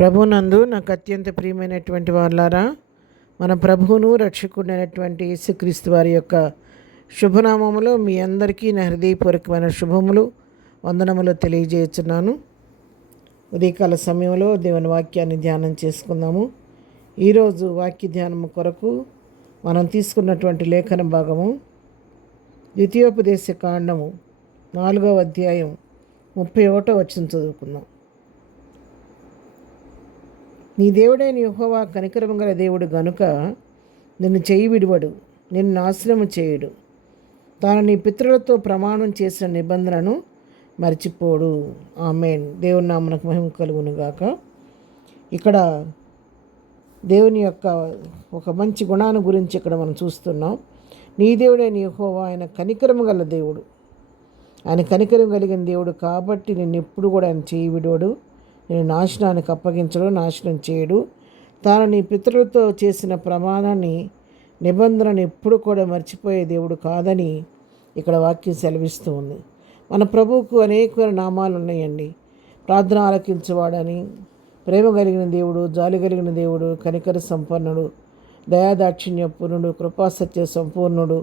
ప్రభునందు నాకు అత్యంత ప్రియమైనటువంటి వాళ్ళారా, మన ప్రభువును రక్షకుడైనటువంటి యేసుక్రీస్తు వారి యొక్క శుభనామములో మీ అందరికీ నా హృదయపూర్వకమైన శుభములు వందనములు తెలియజేస్తున్నాను. ఉదయకాల సమయంలో దేవుని వాక్యాన్ని ధ్యానం చేసుకుందాము. ఈరోజు వాక్య ధ్యానము కొరకు మనం తీసుకున్నటువంటి లేఖన భాగము ద్వితీయోపదేశ కాండము 4వ అధ్యాయం 31వ వచనం చదువుకుందాం. నీ దేవుడైన యెహోవా కనికరము గల దేవుడు గనుక నిన్ను చేయి విడువడు, నిన్ను నాశనము చేయుడు. తాను నీ పితరులతో ప్రమాణం చేసిన నిబంధనను మర్చిపోడు. ఆమేన్. దేవుని నామమునకు మహిమ కలుగును గాక. ఇక్కడ దేవుని యొక్క ఒక మంచి గుణాన్ని గురించి ఇక్కడ మనం చూస్తున్నాం. నీ దేవుడైన యెహోవా ఆయన కనికరము గల దేవుడు. ఆయన కనికరం కలిగిన దేవుడు కాబట్టి నిన్ను ఎప్పుడు కూడా ఆయన చేయి విడువడు, నేను నాశనానికి అప్పగించడు, నాశనం చేయడు. తాను నీ పితరులతో చేసిన ప్రమాణాన్ని నిబంధనను ఎప్పుడు కూడా మర్చిపోయే దేవుడు కాదని ఇక్కడ వాక్యం సెలవిస్తూ ఉంది. మన ప్రభువుకు అనేక నామాలు ఉన్నాయండి. ప్రార్థన ఆలకించేవాడని, ప్రేమ కలిగిన దేవుడు, జాలి కలిగిన దేవుడు, కనికర సంపన్నుడు, దయాదాక్షిణ్య పూర్ణుడు, కృపాసత్య సంపూర్ణుడు,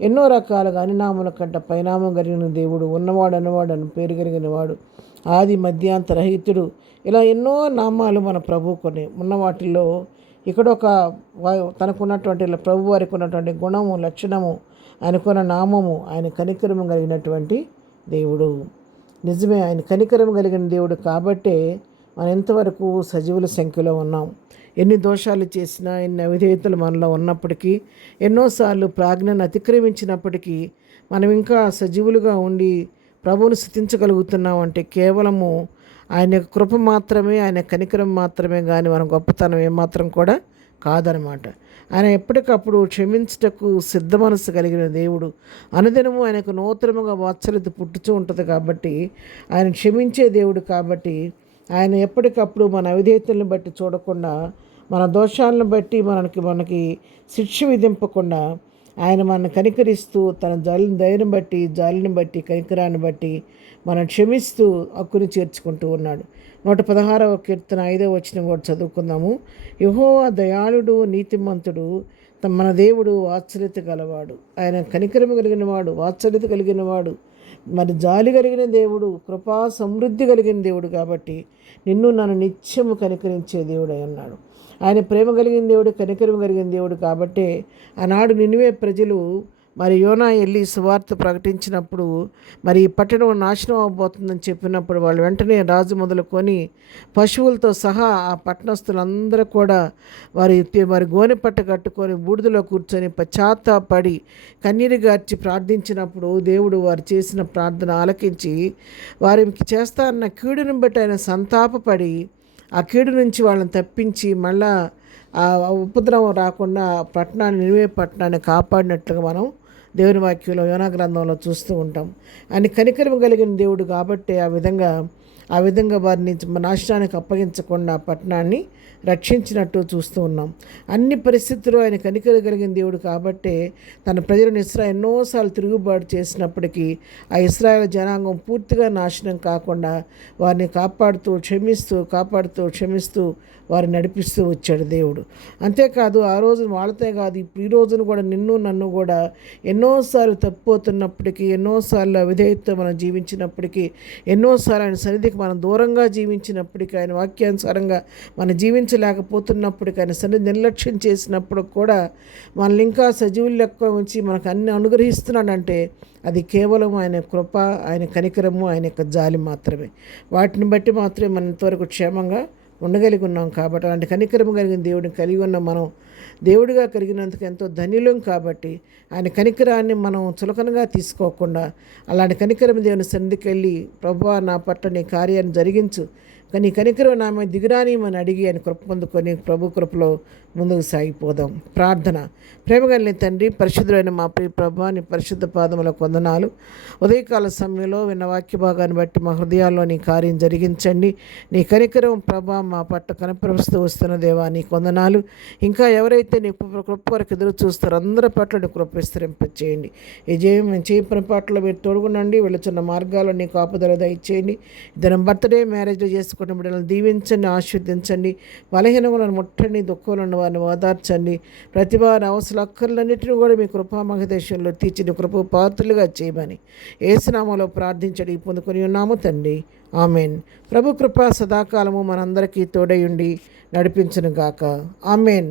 ఎన్నో రకాలుగా అన్ని నామముల కంటే పైనామం కలిగిన దేవుడు, ఉన్నవాడు అన్నవాడు అని పేరు కలిగిన వాడు, ఆది మధ్యాంతరహితుడు, ఇలా ఎన్నో నామాలు మన ప్రభువుకొని ఉన్న వాటిల్లో ఇక్కడ ఒక తనకున్నటువంటి ప్రభు వారికి ఉన్నటువంటి గుణము, లక్షణము, ఆయనకున్న నామము, ఆయన కనికరము కలిగినటువంటి దేవుడు. నిజమే, ఆయన కనికరము కలిగిన దేవుడు కాబట్టే మనం ఎంతవరకు సజీవుల సంఖ్యలో ఉన్నాం. ఎన్ని దోషాలు చేసినా, ఎన్ని అవిధేయతలు మనలో ఉన్నప్పటికీ, ఎన్నోసార్లు ప్రాజ్ఞను అతిక్రమించినప్పటికీ మనం ఇంకా సజీవులుగా ఉండి ప్రభువును స్తుతించగలుగుతున్నాం అంటే కేవలము ఆయన కృప మాత్రమే, ఆయన కనికరం మాత్రమే, కానీ మన గొప్పతనం ఏమాత్రం కూడా కాదనమాట. ఆయన ఎప్పటికప్పుడు క్షమించుటకు సిద్ధ మనసు కలిగిన దేవుడు. అనుదినము ఆయనకు నూతనముగా వాత్సల్యత పుట్టుచూ ఉంటుంది కాబట్టి, ఆయన క్షమించే దేవుడు కాబట్టి, ఆయన ఎప్పటికప్పుడు మన అవిధేయతలను బట్టి చూడకుండా, మన దోషాలను బట్టి మనకి శిక్ష విధింపకుండా ఆయన మనల్ని కనికరిస్తూ తన దయను బట్టి, జాలిని బట్టి, కనికరాన్ని బట్టి మనం క్షమిస్తూ హక్కుని చేర్చుకుంటూ ఉన్నాడు. 116వ కీర్తన 5వ వచనం కూడా చదువుకుందాము. యెహోవా దయాళుడు, నీతిమంతుడు, మన దేవుడు వాత్సల్యత గలవాడు. ఆయన కనికరము కలిగిన వాడు, వాత్సల్యత కలిగిన వాడు, మరి జాలి కలిగిన దేవుడు, కృపా సమృద్ధి కలిగిన దేవుడు కాబట్టి నిన్ను నన్ను నిత్యము కనికరించే దేవుడు అయి ఉన్నాడు. ఆయన ప్రేమ కలిగిన దేవుడు, కనికరం కలిగిన దేవుడు కాబట్టే ఆనాడు నినివే ప్రజలు మరి యోనా వెళ్ళి సువార్త ప్రకటించినప్పుడు మరి ఈ పట్టణం నాశనం అవబోతుందని చెప్పినప్పుడు వాళ్ళు వెంటనే రాజు మొదలుకొని పశువులతో సహా ఆ పట్టణస్తులందరూ కూడా వారి గోనె పట్ట కట్టుకొని బూడిదలో కూర్చొని పశ్చాత్తాపడి కన్నీరు గార్చి ప్రార్థించినప్పుడు దేవుడు వారు చేసిన ప్రార్థన ఆలకించి వారికి చేస్తా అన్న కీడుని బట్టి ఆయన సంతాపపడి ఆ కీడు నుంచి వాళ్ళని తప్పించి మళ్ళా ఆ ఉపద్రవం రాకుండా నినివే పట్టణాన్ని కాపాడినట్లుగా మనం దేవుని వాక్యంలో యోనా గ్రంథంలో చూస్తూ ఉంటాం. ఆయన కనికరం కలిగిన దేవుడు కాబట్టి ఆ విధంగా వారిని నాశనానికి అప్పగించకుండా పట్టణాన్ని రక్షించినట్టు చూస్తూ ఉన్నాం. అన్ని పరిస్థితుల్లో ఆయన కనికరం కలిగిన దేవుడు కాబట్టే తన ప్రజలను ఎన్నోసార్లు తిరుగుబాటు చేసినప్పటికీ ఆ ఇశ్రాయేలు జనాంగం పూర్తిగా నాశనం కాకుండా వారిని క్షమిస్తూ వారిని నడిపిస్తూ వచ్చాడు దేవుడు. అంతేకాదు ఆ రోజు వాళ్ళతో కాదు, ఈ రోజును కూడా నిన్ను నన్ను కూడా ఎన్నోసార్లు తప్పిపోతున్నప్పటికీ, ఎన్నోసార్లు అవిధేయతతో మనం జీవించినప్పటికీ, ఎన్నోసార్లు ఆయన సన్నిధికి మనం దూరంగా జీవించినప్పటికీ, ఆయన వాక్యానుసారంగా మనం జీవించలేకపోతున్నప్పటికీ, ఆయన సన్నిధి నిర్లక్ష్యం చేసినప్పుడు కూడా మనల్ని ఇంకా సజీవులు లెక్క ఉంచి మనకు అన్ని అనుగ్రహిస్తున్నాడంటే అది కేవలం ఆయన కృప, ఆయన కనికరము, ఆయన యొక్క జాలి మాత్రమే. వాటిని బట్టి మాత్రమే మనం ఇంతవరకు క్షేమంగా ఉండగలిగి ఉన్నాం. కాబట్టి అలాంటి కనికరం కలిగిన దేవుడిని కలిగి ఉన్న మనం దేవుడిగా కలిగినందుకు ఎంతో ధన్యులం. కాబట్టి ఆయన కనికరాన్ని మనం చులకనగా తీసుకోకుండా అలాంటి కనికరం దేవుని సన్నిధికి వెళ్ళి, ప్రభువా నా పట్ల నీ కార్యాన్ని జరిగించు, కానీ కనికరం నా మీద దిగురానిమని అడిగి ఆయన కృప పొందుకొని ప్రభు కృపలో ముందుకు సాగిపోదాం. ప్రార్థన. ప్రేమగలిగిన తండ్రి, పరిశుద్ధులైన మా ప్రియ ప్రభా, నీ పరిశుద్ధ పాదములకు వందనాలు. ఉదయకాల సమయంలో విన్న వాక్య భాగాన్ని బట్టి మా హృదయాల్లో నీ కార్యం జరిగించండి. నీ కనికరం ప్రభా మా పట్ల కనపరుస్తూ వస్తున్న దేవా నీకు వందనాలు. ఇంకా ఎవరైతే నీ కృప కొరకు ఎదురు చూస్తారో అందరి పట్ల నీ కృప విస్తరింపచేయండి. ఈ జయం మేము చేయని పట్ల మీరు తోడుగునండి. వెళుతున్న మార్గాల్లో నీ కాపుదల దయచేయండి. ఇద్దరం బర్త్డే మ్యారేజ్లో చేసుకుని కుటుంబ బిడ్డలను దీవించండి, ఆశీర్వదించండి. బలహీనములను ముట్టండి, దుఃఖములను వారిని ఓదార్చండి. ప్రతి వారి అవసర అక్కర్లన్నింటినీ కూడా మీ కృపామహదేశంలో తీర్చిన కృప పాత్రలుగా చేయమని యేసునామములో ప్రార్థించడి పొందుకొని ఉన్నాము తండ్రి. ఆమెన్. ప్రభు కృప సదాకాలము మనందరికీ తోడయుండి నడిపించును గాక. ఆమెన్.